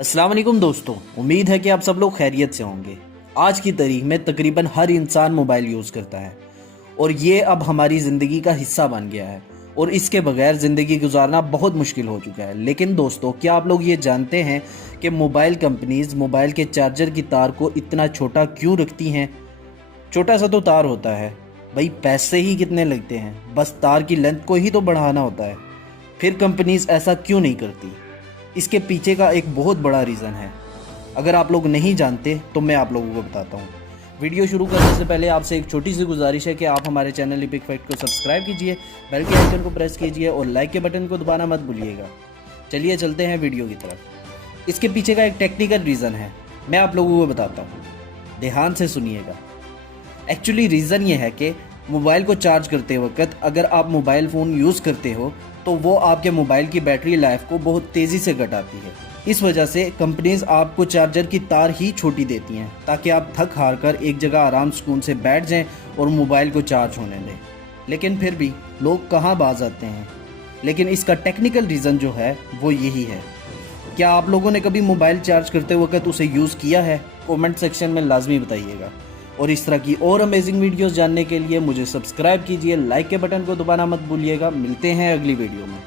अस्सलाम वालेकुम दोस्तों, उम्मीद है कि आप सब लोग खैरियत से होंगे। आज की तारीख में तकरीबन हर इंसान मोबाइल यूज़ करता है और ये अब हमारी ज़िंदगी का हिस्सा बन गया है और इसके बगैर ज़िंदगी गुजारना बहुत मुश्किल हो चुका है। लेकिन दोस्तों, क्या आप लोग ये जानते हैं कि मोबाइल कंपनीज़ मोबाइल के चार्जर की तार को इतना छोटा क्यों रखती हैं? छोटा सा तो तार होता है भाई, पैसे ही कितने लगते हैं, बस तार की लेंथ को ही तो बढ़ाना होता है। फिर कंपनीज़ ऐसा क्यों नहीं करती? इसके पीछे का एक बहुत बड़ा रीज़न है। अगर आप लोग नहीं जानते तो मैं आप लोगों को बताता हूँ। वीडियो शुरू करने से पहले आपसे एक छोटी सी गुजारिश है कि आप हमारे चैनल इपिक फैक्ट को सब्सक्राइब कीजिए, बेल के आइकन को प्रेस कीजिए और लाइक के बटन को दबाना मत भूलिएगा। चलिए चलते हैं वीडियो की तरफ। इसके पीछे का एक टेक्निकल रीज़न है, मैं आप लोगों को बताता हूँ, ध्यान से सुनिएगा। एक्चुअली रीज़न ये है कि मोबाइल को चार्ज करते वक्त अगर आप मोबाइल फ़ोन यूज़ करते हो तो वो आपके मोबाइल की बैटरी लाइफ को बहुत तेज़ी से घटाती है। इस वजह से कंपनीज आपको चार्जर की तार ही छोटी देती हैं ताकि आप थक हार कर एक जगह आराम सुकून से बैठ जाएं और मोबाइल को चार्ज होने दें। लेकिन फिर भी लोग कहाँ बाज आते हैं। लेकिन इसका टेक्निकल रीज़न जो है वो यही है। क्या आप लोगों ने कभी मोबाइल चार्ज करते वक्त उसे यूज़ किया है? कमेंट सेक्शन में लाजमी बताइएगा। और इस तरह की और अमेजिंग वीडियोस जानने के लिए मुझे सब्सक्राइब कीजिए, लाइक के बटन को दबाना मत भूलिएगा। मिलते हैं अगली वीडियो में।